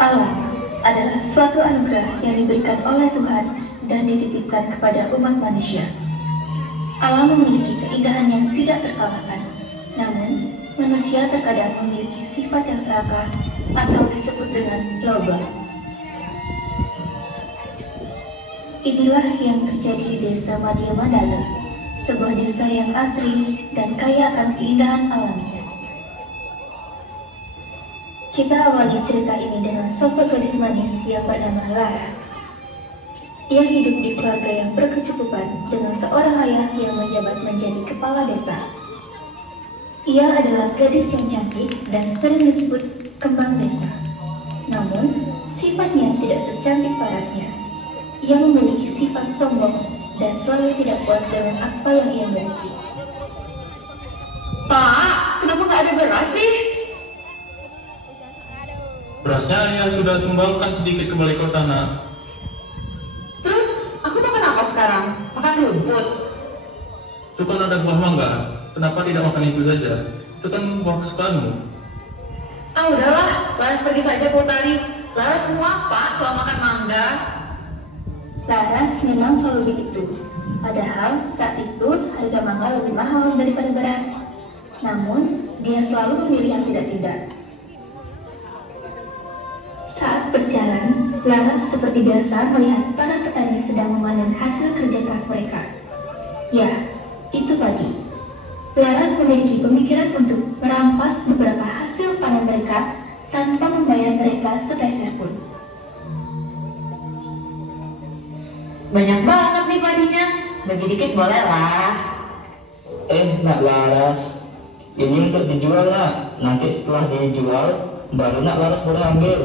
Alam adalah suatu anugerah yang diberikan oleh Tuhan dan dititipkan kepada umat manusia. Alam memiliki keindahan yang tidak terkalahkan, namun manusia terkadang memiliki sifat yang serakah atau disebut dengan loba. Inilah yang terjadi di desa Madya Mandala, sebuah desa yang asri dan kaya akan keindahan alamnya. Kita awali cerita ini dengan sosok gadis manis yang bernama Laras. Ia hidup di keluarga yang berkecukupan dengan seorang ayah yang menjabat menjadi kepala desa. Ia adalah gadis yang cantik dan sering disebut kembang desa. Namun, sifatnya tidak secantik parasnya. Ia memiliki sifat sombong dan selalu tidak puas dengan apa yang ia miliki. Pak, kenapa nggak ada beras sih? Berasnya ayah sudah sumbangkan sedikit ke balai kota, nak. Terus, aku makan apa sekarang? Makan rumput? Itu kan ada buah mangga. Kenapa tidak makan itu saja? Itu kan buah kesukaanmu. Ah udahlah, Laras pergi saja ke Utari. Laras mau apa setelah makan mangga? Laras memang selalu begitu. Padahal saat itu harga mangga lebih mahal daripada beras. Namun, dia selalu memilih yang tidak-tidak. Saat berjalan, Laras seperti biasa melihat para petani sedang memanen hasil kerja keras mereka. Ya, itu pagi. Laras memiliki pemikiran untuk merampas beberapa hasil panen mereka tanpa membayar mereka sepeser pun. Banyak banget nih padinya. Bagi dikit boleh lah. Nak Laras, ini untuk dijual nak. Nanti setelah dijual, baru nak Laras boleh ambil.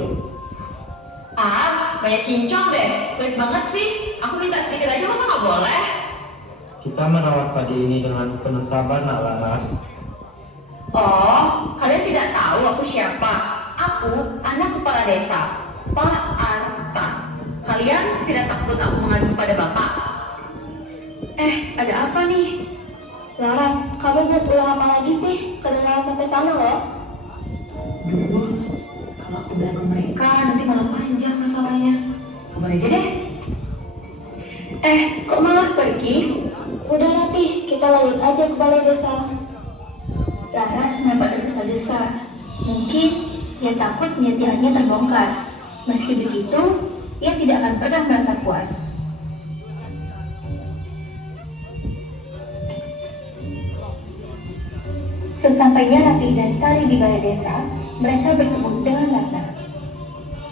Ah, banyak cincong deh. Baik banget sih. Aku minta sedikit aja, masa nggak boleh? Kita merawat padi ini dengan penuh sabar nak Laras. Oh, kalian tidak tahu aku siapa? Aku anak kepala desa, Pak Arta. Kalian tidak takut aku mengadu kepada Bapak? Ada apa nih? Laras, kamu mau pulang apa lagi sih? Kedengaran sampai sana loh. Duh, kalau aku bilang ke mereka nanti malah panjang masalahnya. Kabar aja deh. Kok malah pergi? Udah Ratih, kita lanjut aja ke balai desa. Laras nampak tergesa-gesa. Mungkin ia takut niat jahatnya terbongkar. Meski begitu, ia tidak akan pernah merasa puas. Sesampainya Ratih dan Sari di balai desa, mereka bertemu dengan Ratna.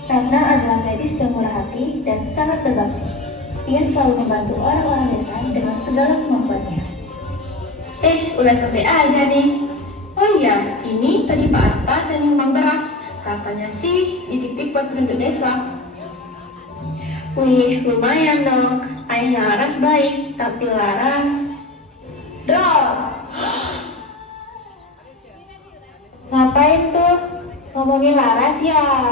Ratna adalah gadis yang murah hati dan sangat berbakti. Ia selalu membantu orang-orang desa dengan segala kemampuannya. Udah sampai aja nih. Oh iya, ini tadi Pak Arta dan nyumbang beras. Katanya sih dititip buat penduduk desa. Wih, lumayan dong. Ayahnya Laras baik, tapi Laras... Dor! ngomongin Laras ya.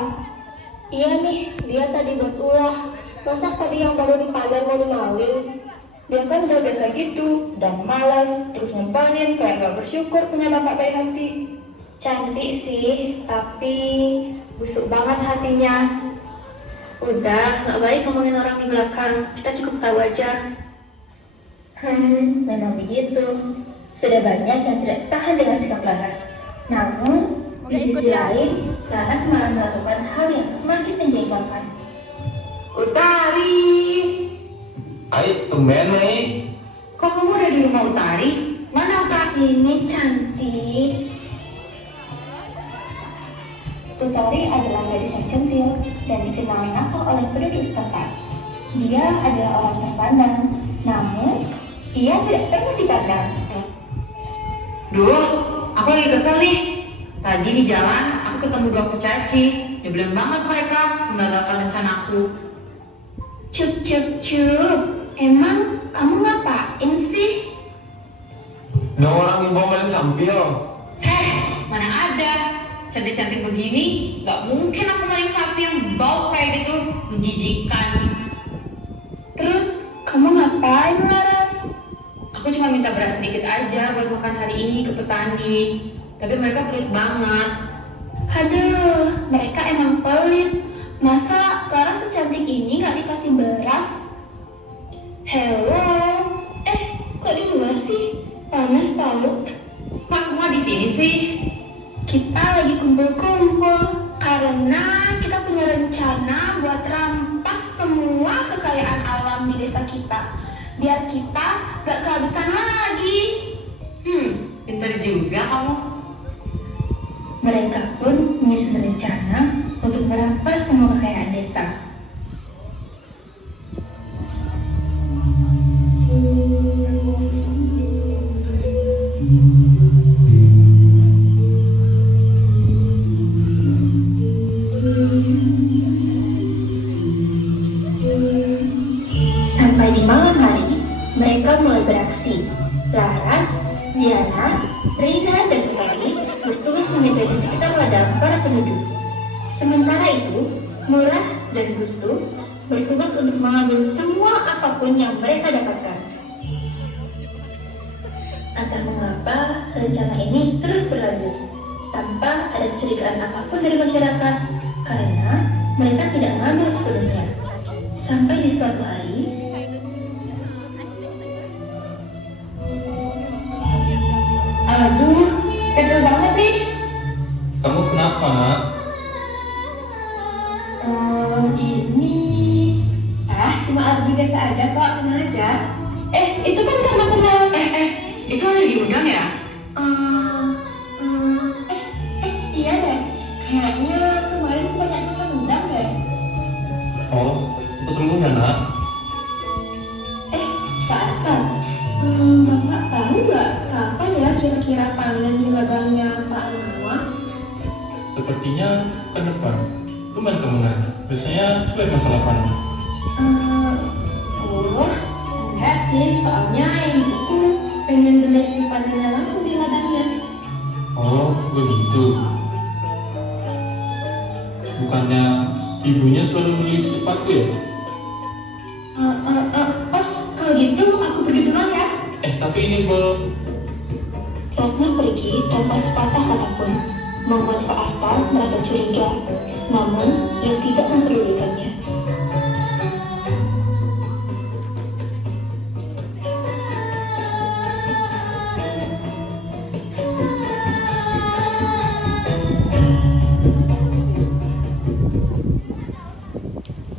Iya nih, dia tadi buat ulah. Masa tadi yang baru dipanen mau dimaling? Dia kan udah biasa gitu, udah malas, terus nyempelin kayak gak bersyukur punya bapak baik hati. Cantik sih, tapi busuk banget hatinya. Udah, gak baik ngomongin orang di belakang, kita cukup tahu aja. Memang begitu. Sudah banyak yang tidak tahan dengan sikap Laras. Namun, di sisi lain, Laras malah melakukan hal yang semakin menjengkelkan. Utari! Ayo, tumben nih. Kok kamu ada di rumah Utari? Mana Utari? Ini cantik. Utari adalah gadis yang centil dan dikenal nakal oleh penduduk setempat. Dia adalah orang terpandang, namun ia tidak pernah dipandang. Duh, aku lagi kesel nih. Tadi di jalan, aku ketemu dua kurcaci. Nyebelin banget mereka menggagalkan rencanaku. Cup. Emang kamu ngapain sih? Ada orang yang bawa main sampil. Mana ada. Cantik-cantik begini, gak mungkin aku maling sapi yang bau kayak gitu. Menjijikan. Terus kamu ngapain, Laras? Aku cuma minta beras sedikit aja buat makan hari ini ke petani. Tapi mereka pelit banget. Aduh, mereka emang pelit. Masa Laras secantik ini gak dikasih beras? Hello? Kok di luar sih? Panas tahu. Kok semua di sini sih? Kita lagi kumpul-kumpul karena kita punya rencana buat rampas semua kekayaan alam di desa kita. Biar kita gak kehabisan lagi. Pintar juga kamu. Mereka pun menyusun rencana untuk merampas semua kekayaan desa. Sampai di malam hari, mereka mulai beraksi. Laras, Diana, Rina, dan Utari bertugas menjaga di sekitar ladang para penduduk. Sementara itu, Murah dan Gustu bertugas untuk mengambil semua apapun yang mereka dapatkan. Entah mengapa, rencana ini terus berlanjut, tanpa ada kecurigaan apapun dari masyarakat, karena mereka tidak mengambil sepenuhnya. Sampai di suatu hari, Aduh, pekel banget nih. Kamu kenapa, Nak? Ini cuma alergi biasa aja kok, tenang aja. Itu kan karena kenal. Itu ada diundang ya? Iya deh. Kayaknya kemarin banyak makan undang deh. Oh, itu sembuh ya, Nak? Pak Arta, Bapak tahu nggak kapan ya kira-kira panen di ladangnya Pak Nawang? Sepertinya pekan depan. Tumben kamu nanya. Biasanya sulit masalah panen. Enggak sih, soalnya ibuku pengen beli si panennya langsung di ladangnya. Oh, begitu. Bukannya ibunya selalu beli di tempatku ya? Kalau gitu aku pergi duluan ya. Tapi ini belum. Ratna pergi tanpa sepatah kata pun, membuat Pak Arta merasa curiga, namun ia tidak mempedulikannya.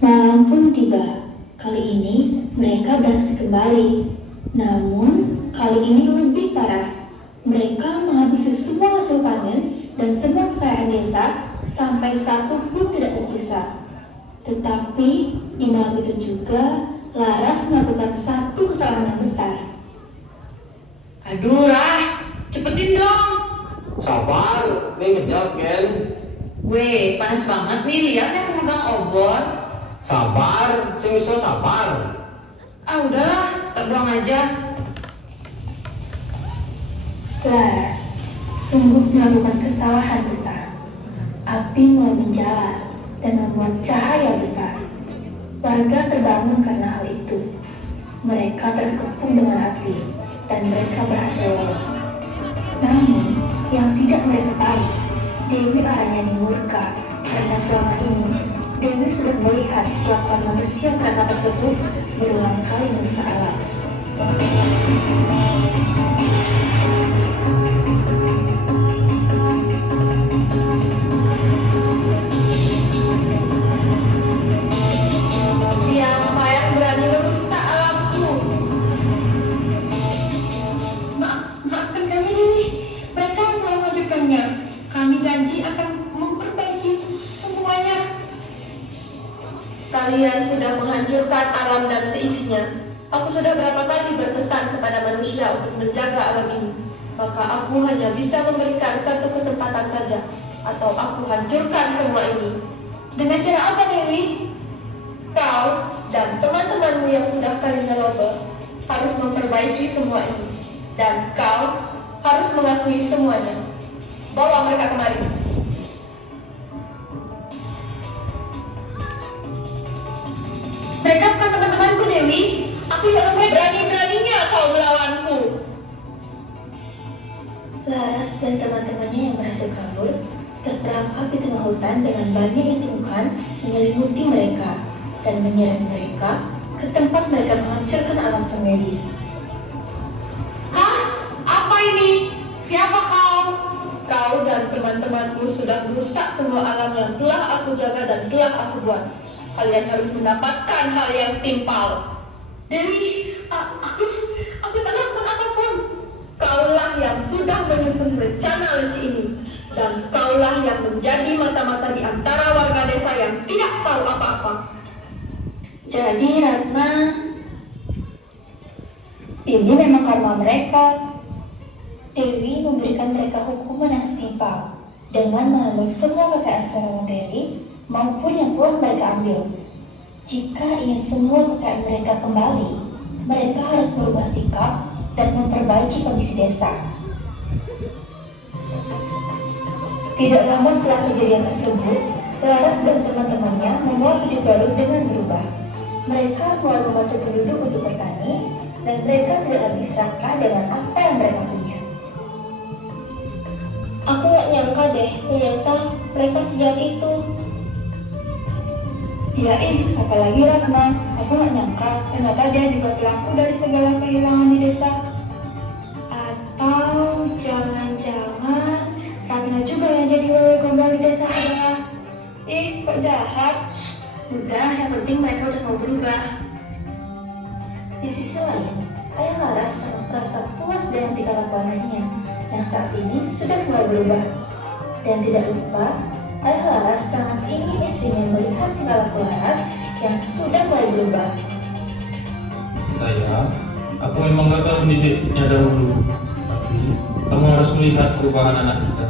Malam pun tiba. Kali ini mereka beraksi kembali. Namun kali ini lebih parah. Mereka menghabisi semua hasil panen dan semua kekayaan desa sampai satu pun tidak tersisa. Tetapi di malam itu juga Laras melakukan satu kesalahan yang besar. Aduh lah, cepetin dong. Sabar, ini ngejar Ken. Weh, panas banget nih, lihat nih aku megang obor. Sabar, sing iso sabar. Udahlah, tak buang aja. Laras sungguh melakukan kesalahan besar. Apa menjalar dan membuat cahaya besar. Warga terbangun karena hal itu. Mereka terkepung dengan api dan mereka berhasil lolos. Namun, yang tidak mereka tahu, Dewi Aryani murka karena selama ini Dewi sudah melihat kelakuan manusia serakah tersebut berulang kali merusak alam. Siapa yang berani merusak alamku? Maafkan kami Dewi. Mereka yang telah mewujudkannya. Kami janji akan memperbaiki semuanya. Kalian sudah menghancurkan alam dan seisinya. Aku sudah berapa kali berpesan kepada manusia untuk menjaga alam ini. Maka aku hanya bisa memberikan satu kesempatan saja, atau aku hancurkan semua ini. Dengan cara apa Dewi? Kau dan teman-temanmu yang sudah kalian loba harus memperbaiki semua ini. Dan kau harus mengakui semuanya. Bawa mereka kemari. Mereka bukan teman-temanku Dewi. Aku tidak berani-beraninya kau melawanku. Laras dan teman-temannya yang berhasil kabur terperangkap di tengah hutan dengan banyak yang ditemukan menyelimuti mereka dan menyeret mereka ke tempat mereka menghancurkan alam semedi. Hah? Apa ini? Siapa kau? Kau dan teman-temanmu sudah merusak semua alam yang telah aku jaga dan telah aku buat. Kalian harus mendapatkan hal yang setimpal. Dewi, aku tak melakukan apapun. Kaulah yang sudah menyusun rencana licik ini. Dan kaulah yang menjadi mata-mata di antara warga desa yang tidak tahu apa-apa. Jadi Ratna, ini memang karma mereka. Dewi memberikan mereka hukuman yang setimpal dengan mengambil semua kekayaan seorang Dewi maupun yang telah mereka ambil. Jika ingin semua kekayaan mereka kembali, mereka harus berubah sikap dan memperbaiki kondisi desa. Tidak lama setelah kejadian tersebut, Laras dan teman-temannya memulai hidup baru dengan berubah. Mereka mulai membantu penduduk untuk bertani, dan mereka tidak lagi serakah dengan apa yang mereka punya. Aku gak nyangka deh, ternyata mereka sejahat itu. Ya apalagi Ratna, aku gak nyangka ternyata dia juga pelaku dari segala kehilangan di desa. Atau jangan-jangan Ratna juga yang jadi wewe gombal di desa sebelah. Kok jahat? Udah, yang penting mereka udah mau berubah. Di sisi lain, Ayah Laras sangat merasa puas dengan tingkah laku anaknya yang saat ini sudah mulai berubah. Dan tidak lupa, Ayah Laras sangat ingin istrinya melihat tingkah laku Laras yang sudah mulai berubah. Aku memang gagal mendidiknya dahulu. Tapi kamu harus melihat perubahan anak kita.